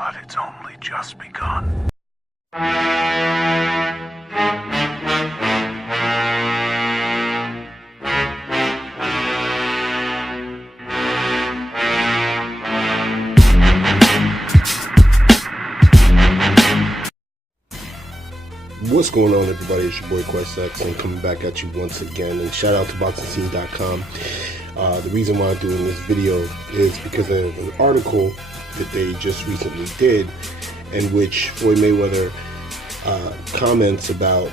but it's only just begun. What's going on, everybody? It's your boy QuestX, and coming back at you once again. And shout out to BoxingScene.com. The reason why I'm doing this video is because of an article that they just recently did, in which Floyd Mayweather comments about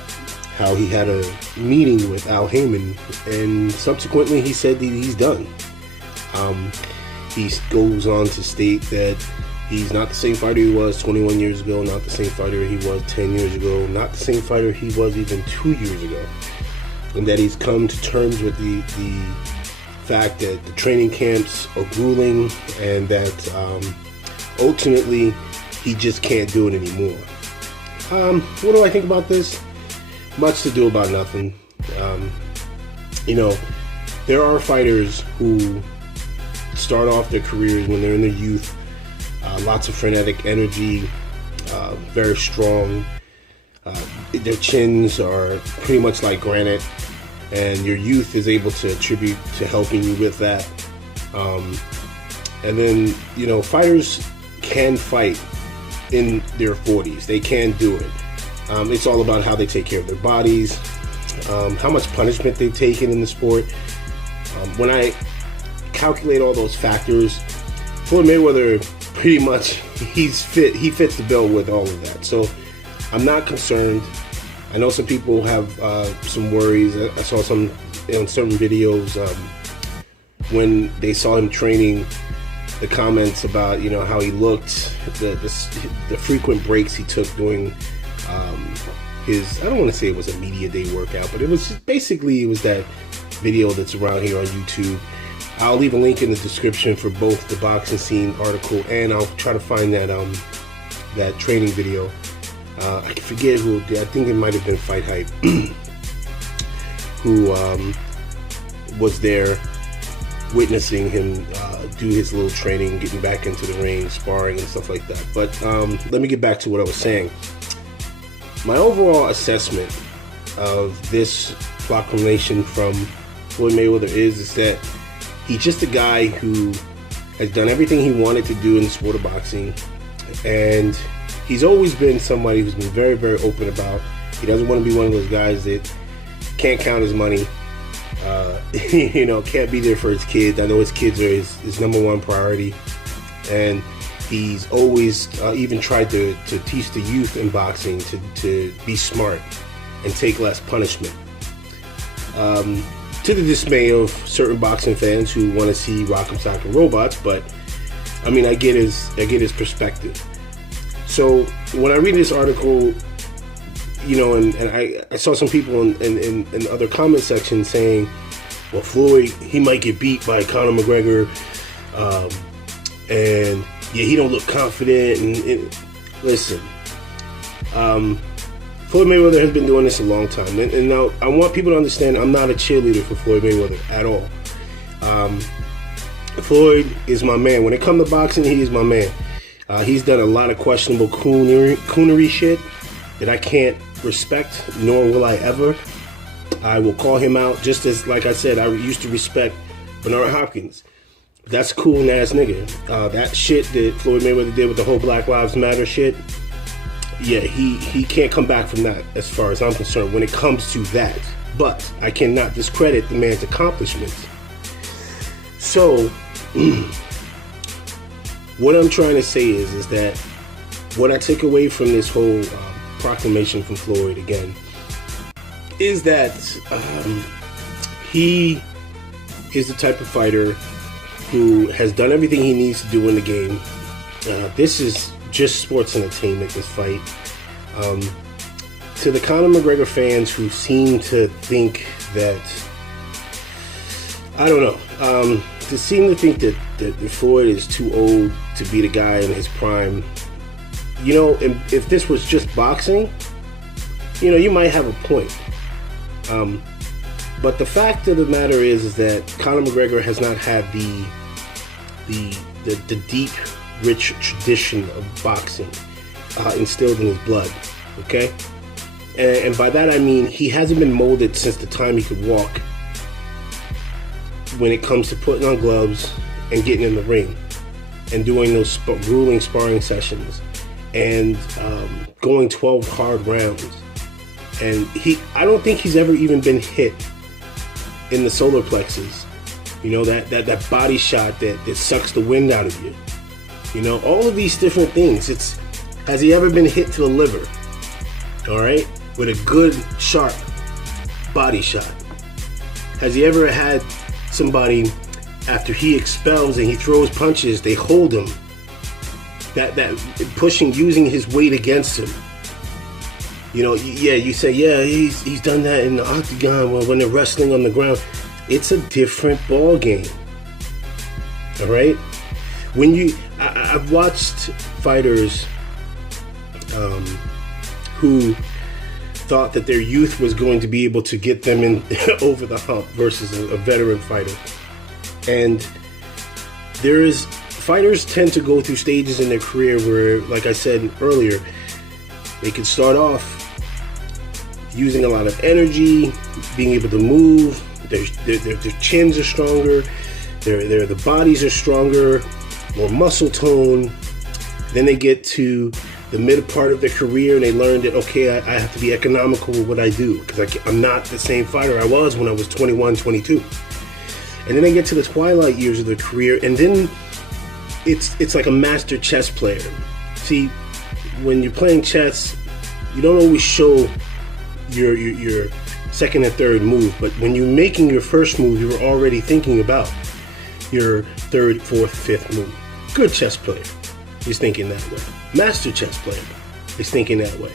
how he had a meeting with Al Heyman, and subsequently he said that he's done. He goes on to state that he's not the same fighter he was 21 years ago, not the same fighter he was 10 years ago, not the same fighter he was even 2 years ago. And that he's come to terms with the fact that the training camps are grueling, and that ultimately he just can't do it anymore. What do I think about this? Much to do about nothing. There are fighters who start off their careers when they're in their youth, lots of frenetic energy, very strong. Their chins are pretty much like granite, and your youth is able to attribute to helping you with that. And then, fighters can fight in their 40s. They can do it. It's all about how they take care of their bodies, how much punishment they've taken in the sport. When I calculate all those factors, Floyd Mayweather, pretty much, he fits the bill with all of that. So I'm not concerned. I know some people have some worries. I saw some on certain videos when they saw him training, the comments about how he looked, the frequent breaks he took during his, I don't want to say it was a media day workout, but it was basically, it was that video that's around here on YouTube. I'll leave a link in the description for both the Boxing Scene article, and I'll try to find that that training video. I forget who did. I think it might have been Fight Hype who was there witnessing him do his little training, getting back into the ring, sparring and stuff like that. But let me get back to what I was saying. My overall assessment of this proclamation from Floyd Mayweather is that he's just a guy who has done everything he wanted to do in the sport of boxing, and he's always been somebody who's been very, very open about he doesn't want to be one of those guys that can't count his money, can't be there for his kids. I know his kids are his number one priority, and he's always even tried to teach the youth in boxing to be smart and take less punishment. To the dismay of certain boxing fans who want to see Rock'em Sock'em Robots, but I mean, I get his perspective. So when I read this article, and I saw some people in other comment sections saying, well, Floyd, he might get beat by Conor McGregor, and yeah, he don't look confident. And listen, Floyd Mayweather has been doing this a long time, and now I want people to understand I'm not a cheerleader for Floyd Mayweather at all. Floyd is my man. When it comes to boxing, he is my man. He's done a lot of questionable coonery shit that I can't respect, nor will I ever. I will call him out, just as, like I said, I used to respect Bernard Hopkins. That's a cool ass nigga. That shit that Floyd Mayweather did with the whole Black Lives Matter shit, yeah, he can't come back from that as far as I'm concerned when it comes to that. But I cannot discredit the man's accomplishments. So, what I'm trying to say is that what I take away from this whole proclamation from Floyd, again, is that he is the type of fighter who has done everything he needs to do in the game. This is just sports entertainment, this fight. To the Conor McGregor fans who seem to think that, I don't know, to seem to think that Floyd is too old to be the guy in his prime. If this was just boxing, you might have a point. But the fact of the matter is that Conor McGregor has not had the deep rich tradition of boxing instilled in his blood, okay? And by that I mean he hasn't been molded since the time he could walk when it comes to putting on gloves and getting in the ring and doing those grueling sparring sessions and going 12 hard rounds. And I don't think he's ever even been hit in the solar plexus. You know, that body shot that sucks the wind out of you. You know, all of these different things. Has he ever been hit to the liver? All right, with a good, sharp body shot? Has he ever had somebody, after he expels and he throws punches, they hold him, that pushing, using his weight against him? You know, yeah, you say, yeah, he's done that in the octagon when they're wrestling on the ground. It's a different ball game. All right, I've watched fighters who thought that their youth was going to be able to get them in over the hump versus a veteran fighter. And fighters tend to go through stages in their career where, like I said earlier, they can start off using a lot of energy, being able to move, their chins are stronger, the bodies are stronger, more muscle tone. Then they get to the mid part of their career and they learn that, okay, I have to be economical with what I do because I'm not the same fighter I was when I was 21, 22. And then they get to the twilight years of their career, and then it's like a master chess player. See, when you're playing chess, you don't always show your second and third move, but when you're making your first move, you're already thinking about your third, fourth, fifth move. Good chess player is thinking that way. Master chess player is thinking that way.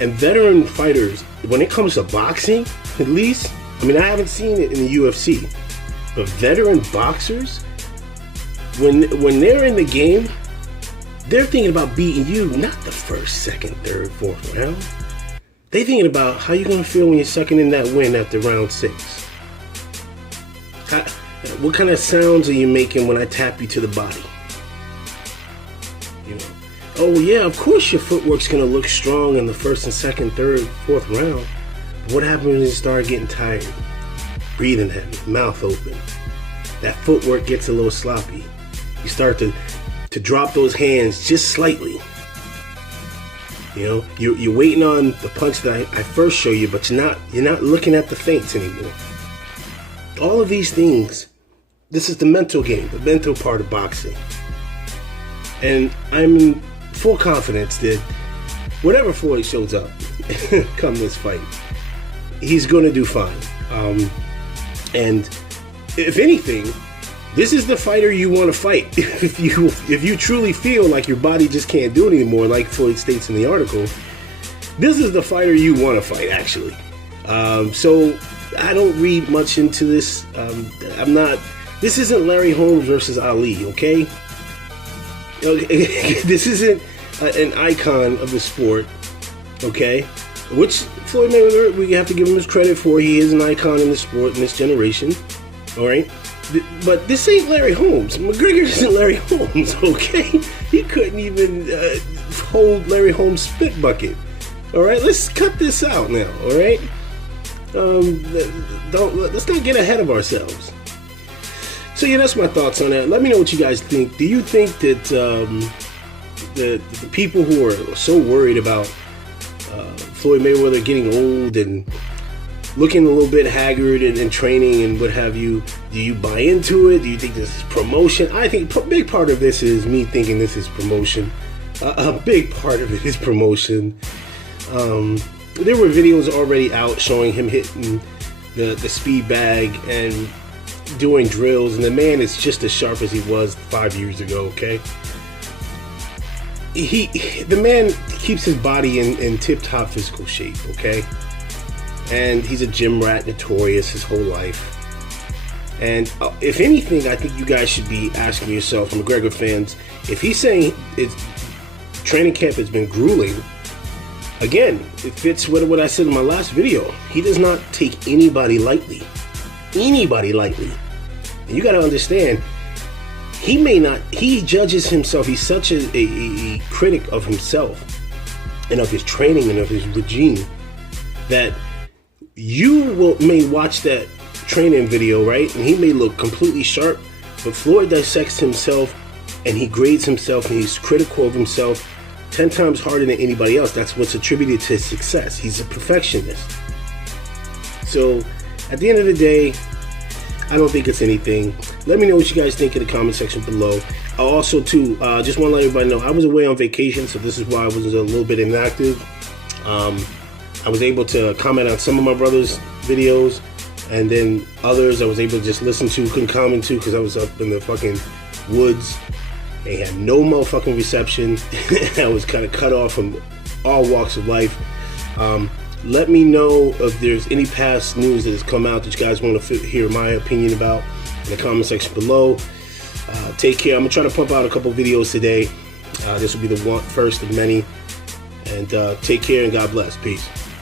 And veteran fighters, when it comes to boxing, at least, I mean, I haven't seen it in the UFC, but veteran boxers, when they're in the game, they're thinking about beating you, not the first, second, third, fourth round. They're thinking about how you're going to feel when you're sucking in that wind after round 6. What kind of sounds are you making when I tap you to the body? You know, oh yeah, of course your footwork's going to look strong in the first and second, third, fourth round. But what happens when you start getting tired? Breathing heavy, mouth open. That footwork gets a little sloppy. You start to drop those hands just slightly. You know, you're waiting on the punch that I first show you, but you're not looking at the feints anymore. All of these things, this is the mental game, the mental part of boxing. And I'm in full confidence that whatever Floyd shows up come this fight, he's going to do fine. And if anything, this is the fighter you want to fight. If you truly feel like your body just can't do it anymore, like Floyd states in the article, this is the fighter you want to fight, actually. So I don't read much into this. This isn't Larry Holmes versus Ali, okay? This isn't an icon of the sport, okay? Which Floyd Mayweather, we have to give him his credit for. He is an icon in the sport in this generation, all right? But this ain't Larry Holmes. McGregor isn't Larry Holmes, okay? He couldn't even hold Larry Holmes' spit bucket. All right, let's cut this out now, all right? Let's not get ahead of ourselves. So yeah, that's my thoughts on that. Let me know what you guys think. Do you think that the people who are so worried about Floyd Mayweather getting old and looking a little bit haggard and training and what have you, do you buy into it? Do you think this is promotion? I think a big part of this is me thinking this is promotion. A big part of it is promotion. There were videos already out showing him hitting the speed bag and doing drills, and the man is just as sharp as he was 5 years ago, okay? The man keeps his body in tip-top physical shape, okay? And he's a gym rat, notorious his whole life. And if anything, I think you guys should be asking yourself, McGregor fans, if he's saying training camp has been grueling, again, it fits with what I said in my last video. He does not take anybody lightly. Anybody lightly. And you got to understand, he judges himself. He's such a critic of himself and of his training and of his regime that you may watch that training video, right? And he may look completely sharp, but Floyd dissects himself and he grades himself and he's critical of himself 10 times harder than anybody else. That's what's attributed to his success. He's a perfectionist. So at the end of the day, I don't think it's anything. Let me know what you guys think in the comment section below. Also, too, just want to let everybody know, I was away on vacation, so this is why I was a little bit inactive. I was able to comment on some of my brother's videos, and then others I was able to just listen to, couldn't comment to because I was up in the fucking woods. They had no motherfucking reception. I was kind of cut off from all walks of life. Let me know if there's any past news that has come out that you guys want to hear my opinion about in the comment section below. Take care. I'm going to try to pump out a couple videos today. This will be the first of many. And take care and God bless. Peace.